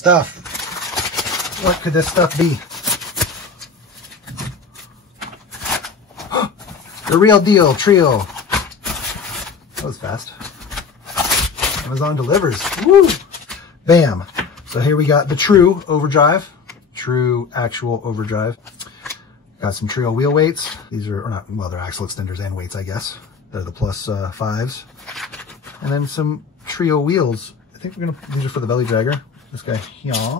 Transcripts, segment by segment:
stuff. What could this stuff be? The real deal, Treal. That was fast. Amazon delivers. Woo! Bam. So here we got the true overdrive, true actual overdrive. Got some Treal wheel weights. These are, or not, well, they're axle extenders and weights, I guess. They're the plus 5s. And then some Treal wheels. I think we're gonna, these are for the belly dragger. This guy, yeah.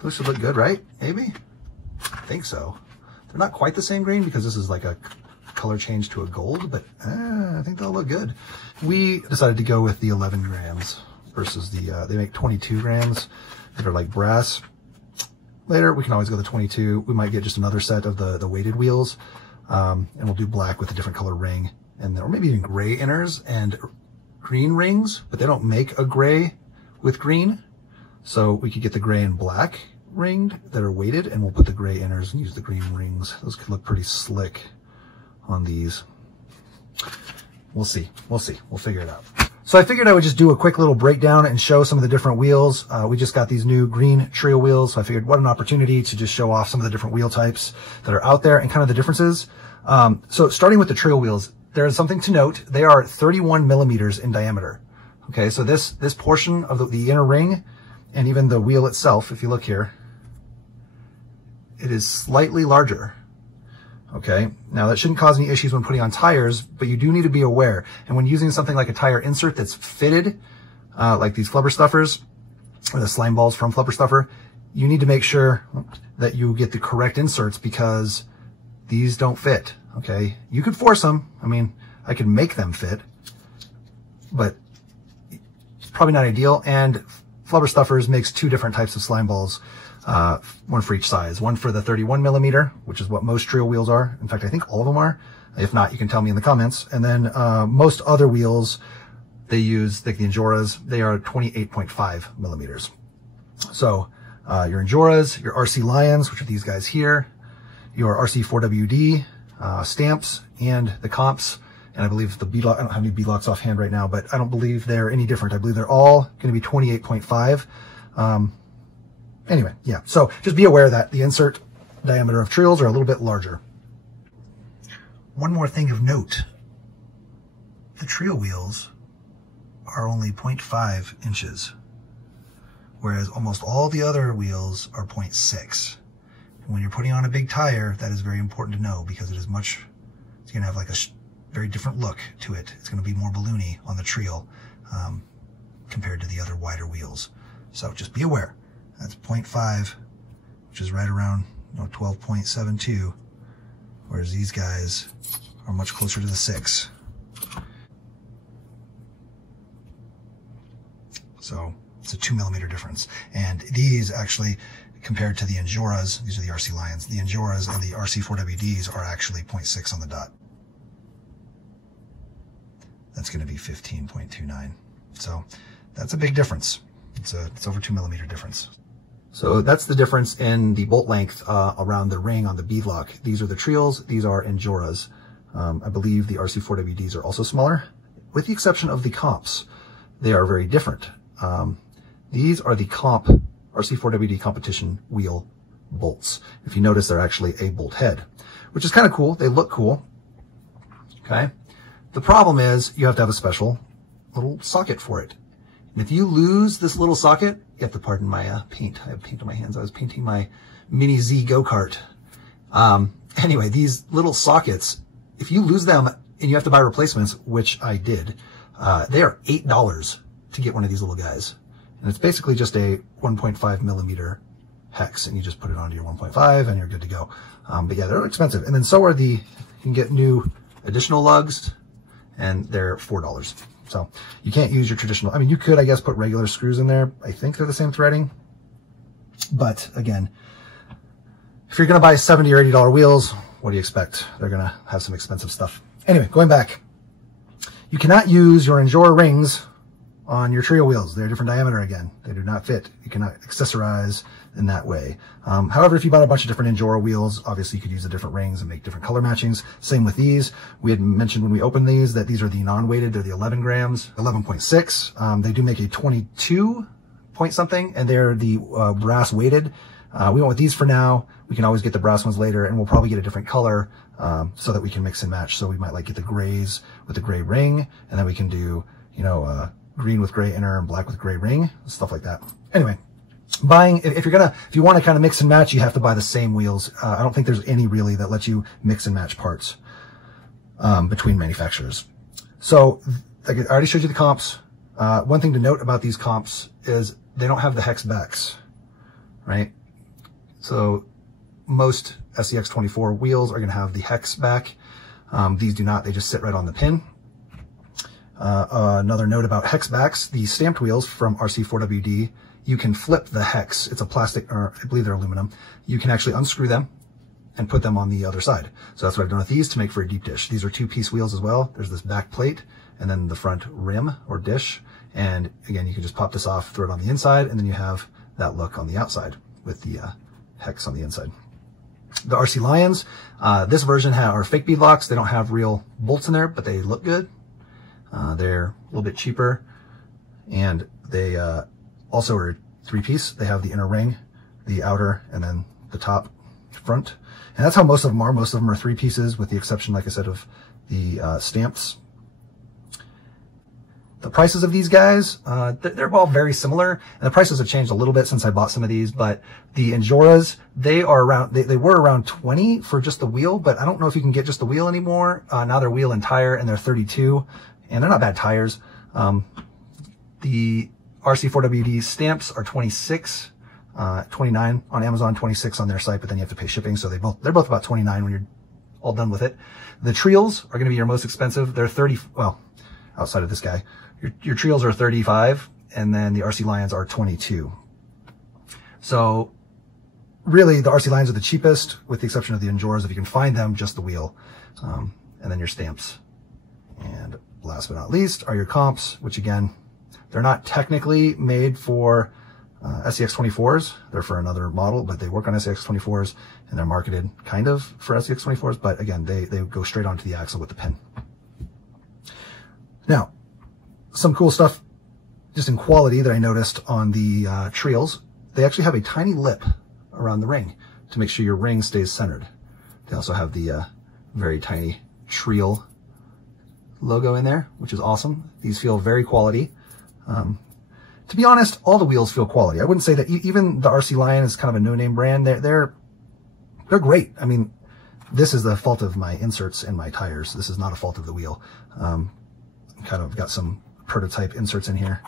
Those should look good, right? Maybe? I think so. They're not quite the same grain because this is like a color change to a gold, but I think they'll look good. We decided to go with the 11 grams versus the, they make 22 grams that are like brass. Later, we can always go the 22. We might get just another set of the weighted wheels, and we'll do black with a different color ring, and or maybe even gray inners and green rings, but they don't make a gray with green. So we could get the gray and black ringed that are weighted, and we'll put the gray inners and use the green rings. Those could look pretty slick on these. We'll see. We'll see. We'll figure it out. So I figured I would just do a quick little breakdown and show some of the different wheels. We just got these new green Treal wheels. So I figured what an opportunity to just show off some of the different wheel types that are out there and kind of the differences. So starting with the Treal wheels, there is something to note. They are 31 millimeters in diameter. Okay, so this portion of the inner ring and even the wheel itself, if you look here, it is slightly larger. Okay, now that shouldn't cause any issues when putting on tires, but you do need to be aware. And when using something like a tire insert that's fitted, like these flubber stuffers, or the slime balls from flubber stuffer, you need to make sure that you get the correct inserts because these don't fit, okay? You could force them. I mean, I could make them fit, but it's probably not ideal. And flubber stuffers makes two different types of slime balls. One for each size, one for the 31 millimeter, which is what most Treal wheels are. In fact, I think all of them are. If not, you can tell me in the comments. And then most other wheels, they use, like the Injoras, they are 28.5 millimeters. So your Injoras, your RCLions, which are these guys here, your RC4WD stamps, and the comps, and I believe the beadlock, I don't have any beadlocks offhand right now, but I don't believe they're any different. I believe they're all going to be 28.5. Anyway, yeah, so just be aware that the insert diameter of Treals are a little bit larger. One more thing of note, the Treal wheels are only 0.5 inches, whereas almost all the other wheels are 0.6. And when you're putting on a big tire, that is very important to know because it is much, it's gonna have like a very different look to it. It's gonna be more balloony on the Treal compared to the other wider wheels. So just be aware. That's 0.5, which is right around 12.72, whereas these guys are much closer to the 6. So it's a 2 millimeter difference. And these actually, compared to the Injoras, these are the RCLions, the Injoras and the RC4WDs are actually 0.6 on the dot. That's going to be 15.29. So that's a big difference. It's over 2 millimeter difference. So that's the difference in the bolt length around the ring on the beadlock. These are the Treals, these are Injoras. I believe the RC4WDs are also smaller, with the exception of the comps. They are very different. These are the comp RC4WD competition wheel bolts. If you notice, they're actually a bolt head, which is kind of cool. They look cool. Okay. The problem is you have to have a special little socket for it. And if you lose this little socket, you have to pardon my paint. I have paint on my hands. I was painting my Mini Z go-kart. Anyway, these little sockets, if you lose them and you have to buy replacements, which I did, they are $8 to get one of these little guys. And it's basically just a 1.5 millimeter hex, and you just put it onto your 1.5 and you're good to go. But yeah, they're expensive. And then so are you can get new additional lugs, and they're $4. So you can't use your traditional, I mean, you could, I guess, put regular screws in there. I think they're the same threading. But again, if you're going to buy $70 or $80 wheels, what do you expect? They're going to have some expensive stuff. Anyway, going back, you cannot use your Injora rings on your Treal wheels. They're a different diameter again. They do not fit. You cannot accessorize in that way. However, if you bought a bunch of different Injora wheels, obviously you could use the different rings and make different color matchings. Same with these. We had mentioned when we opened these that these are the non-weighted. They're the 11 grams, 11.6. They do make a 22.5 point something, and they're the brass weighted. We went with these for now. We can always get the brass ones later, and we'll probably get a different color so that we can mix and match. So we might like get the grays with the gray ring, and then we can do, you know, green with gray inner and black with gray ring, stuff like that. Anyway, buying, if you want to kind of mix and match, you have to buy the same wheels. I don't think there's any really that lets you mix and match parts between manufacturers. So I already showed you the comps. One thing to note about these comps is they don't have the hex backs, right? So most SCX24 wheels are going to have the hex back. These do not. They just sit right on the pin. Another note about hex backs, the stamped wheels from RC4WD, you can flip the hex. It's a plastic, or I believe they're aluminum. You can actually unscrew them and put them on the other side. So that's what I've done with these to make for a deep dish. These are 2-piece wheels as well. There's this back plate and then the front rim or dish. And again, you can just pop this off, throw it on the inside, and then you have that look on the outside with the hex on the inside. The RCLions, this version are fake bead locks. They don't have real bolts in there, but they look good. They're a little bit cheaper, and they also are 3-piece. They have the inner ring, the outer, and then the top front. And that's how most of them are. Most of them are 3 pieces, with the exception, like I said, of the stamps. The prices of these guys, they're all very similar, and the prices have changed a little bit since I bought some of these, but the Injoras, they are around, they were around 20 for just the wheel, but I don't know if you can get just the wheel anymore. Now they're wheel and tire, and they're 32, and they're not bad tires. The RC4WD stamps are 26, 29 on Amazon, 26 on their site, but then you have to pay shipping, so they're both about 29 when you're all done with it. The Treals are going to be your most expensive. They're 30, well, outside of this guy. Your Treals are 35, and then the RCLions are 22. So really, the RCLions are the cheapest, with the exception of the Injoras. If you can find them, just the wheel, and then your stamps. And last but not least are your comps, which again, they're not technically made for SCX24s. They're for another model, but they work on SCX24s, and they're marketed kind of for SCX24s. But again, they go straight onto the axle with the pin. Now, some cool stuff just in quality that I noticed on the Treals. They actually have a tiny lip around the ring to make sure your ring stays centered. They also have the very tiny Treal logo in there, which is awesome. These feel very quality. To be honest, all the wheels feel quality. I wouldn't say that even the RCLion is kind of a no-name brand. They're great. I mean, this is the fault of my inserts and my tires. This is not a fault of the wheel. Kind of got some prototype inserts in here,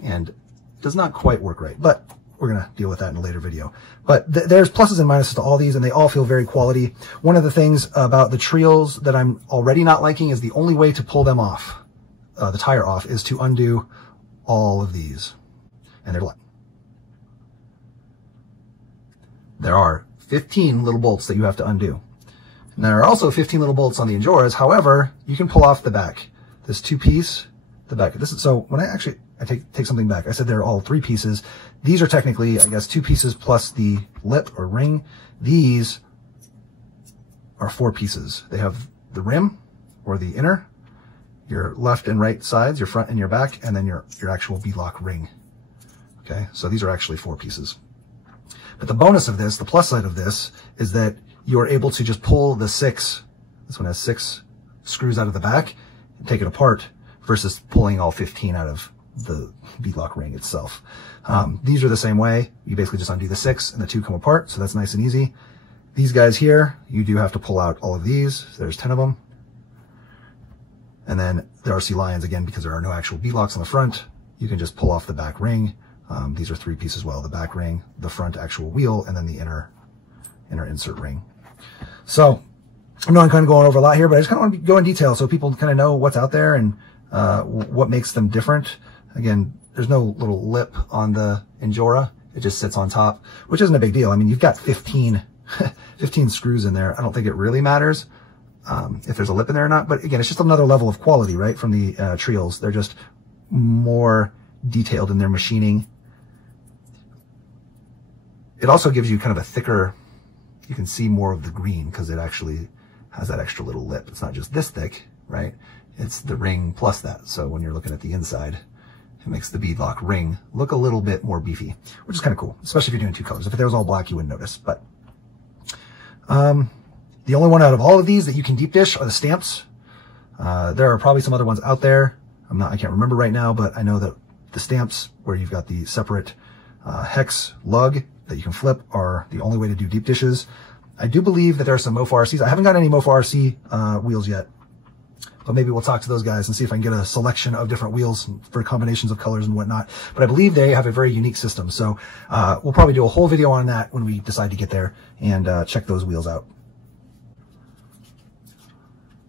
and it does not quite work right, but we're going to deal with that in a later video. But there's pluses and minuses to all these, and they all feel very quality. One of the things about the Treals that I'm already not liking is the only way to pull them off, the tire off, is to undo all of these. And there are 15 little bolts that you have to undo. And there are also 15 little bolts on the Injoras. However, you can pull off the back. This 2-piece, the back. This is, so when I take something back. I said they're all 3 pieces. These are technically, I guess, 2 pieces plus the lip or ring. These are 4 pieces. They have the rim or the inner, your left and right sides, your front and your back, and then your actual beadlock ring. Okay, so these are actually 4 pieces. But the bonus of this, the plus side of this, is that you're able to just pull the 6, this one has 6 screws out of the back, and take it apart, versus pulling all 15 out of the beadlock ring itself. These are the same way. You basically just undo the 6 and the 2 come apart, so that's nice and easy. These guys here, you do have to pull out all of these. There's 10 of them. And then the RCLions, again, because there are no actual beadlocks on the front, you can just pull off the back ring. These are 3 pieces as well, the back ring, the front actual wheel, and then the inner insert ring. So I know I'm kind of going over a lot here, but I just kind of want to go in detail so people kind of know what's out there and what makes them different. Again, there's no little lip on the Injora. It just sits on top, which isn't a big deal. I mean, you've got 15 screws in there. I don't think it really matters if there's a lip in there or not. But again, it's just another level of quality, right, from the Treals. They're just more detailed in their machining. It also gives you kind of a thicker, you can see more of the green because it actually has that extra little lip. It's not just this thick, right? It's the ring plus that. So when you're looking at the inside, It makes the beadlock ring look a little bit more beefy, which is kind of cool, especially if you're doing two colors. If it was all black, you wouldn't notice. But the only one out of all of these that you can deep dish are the stamps. There are probably some other ones out there. I can't remember right now, but I know that the stamps where you've got the separate hex lug that you can flip are the only way to do deep dishes. I do believe that there are some Mofa RCs. I haven't got any Mofa RC wheels yet, but maybe we'll talk to those guys and see if I can get a selection of different wheels for combinations of colors and whatnot. But I believe they have a very unique system. So we'll probably do a whole video on that when we decide to get there and check those wheels out.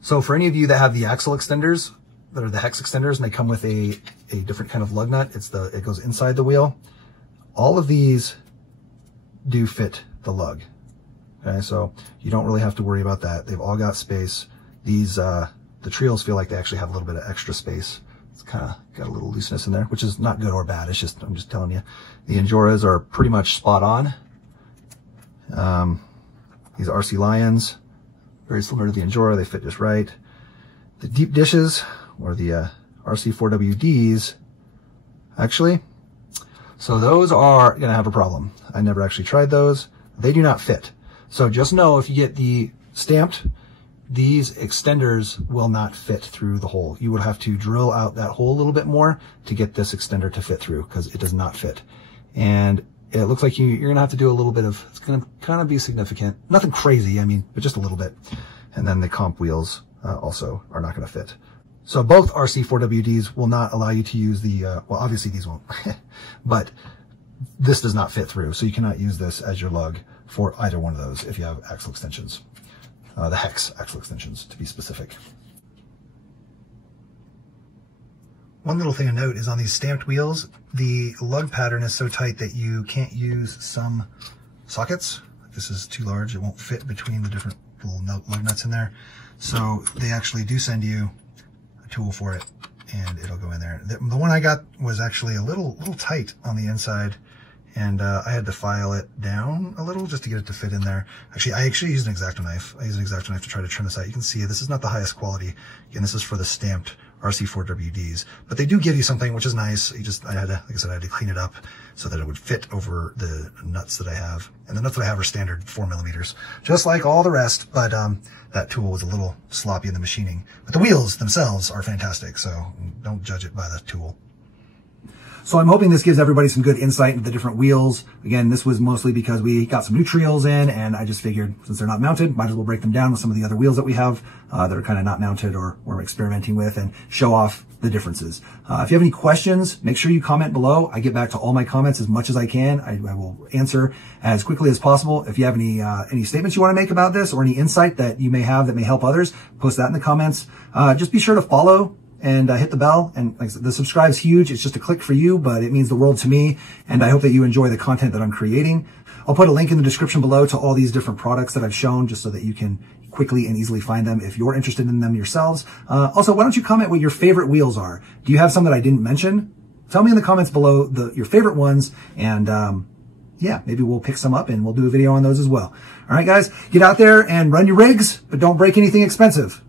So for any of you that have the axle extenders, that are the hex extenders, and they come with a different kind of lug nut, it goes inside the wheel. All of these do fit the lug. Okay, so you don't really have to worry about that. They've all got space. These, the Treals feel like they actually have a little bit of extra space. It's kind of got a little looseness in there, which is not good or bad. It's just, I'm just telling you. The Injoras are pretty much spot on. These RCLions, very similar to the Injora. They fit just right. The deep dishes, or the RC4WDs, actually, so those are going to have a problem. I never actually tried those. They do not fit. So just know if you get the stamped, these extenders will not fit through the hole. You would have to drill out that hole a little bit more to get this extender to fit through, because it does not fit. And it looks like you're going to have to do a little bit of, it's going to kind of be significant. Nothing crazy, I mean, but just a little bit. And then the comp wheels also are not going to fit. So both RC4WDs will not allow you to use the, well, obviously these won't, but this does not fit through. So you cannot use this as your lug for either one of those if you have axle extensions. The hex axle extensions, to be specific. One little thing to note is on these stamped wheels, the lug pattern is so tight that you can't use some sockets. This is too large. It won't fit between the different little lug nuts in there. So they actually do send you a tool for it, and it'll go in there. The one I got was actually a little tight on the inside, and I had to file it down a little just to get it to fit in there. I actually used an X-Acto knife. I used an X-Acto knife to try to trim this out. You can see this is not the highest quality. Again, this is for the stamped RC4WDs, but they do give you something which is nice. I had to, like I said, I had to clean it up so that it would fit over the nuts that I have. And the nuts that I have are standard 4mm, just like all the rest, but that tool was a little sloppy in the machining. But the wheels themselves are fantastic, so don't judge it by the tool. So I'm hoping this gives everybody some good insight into the different wheels. Again, this was mostly because we got some new Treals in, and I just figured since they're not mounted, might as well break them down with some of the other wheels that we have that are kind of not mounted or we're experimenting with, and show off the differences. If you have any questions, make sure you comment below. I get back to all my comments as much as I can. I will answer as quickly as possible. If you have any statements you want to make about this, or any insight that you may have that may help others, post that in the comments. Just be sure to follow and hit the bell. And like I said, the subscribe's huge. It's just a click for you, but it means the world to me. And I hope that you enjoy the content that I'm creating. I'll put a link in the description below to all these different products that I've shown, just so that you can quickly and easily find them if you're interested in them yourselves. Also, why don't you comment what your favorite wheels are? Do you have some that I didn't mention? Tell me in the comments below your favorite ones, and yeah, maybe we'll pick some up and we'll do a video on those as well. All right, guys, get out there and run your rigs, but don't break anything expensive.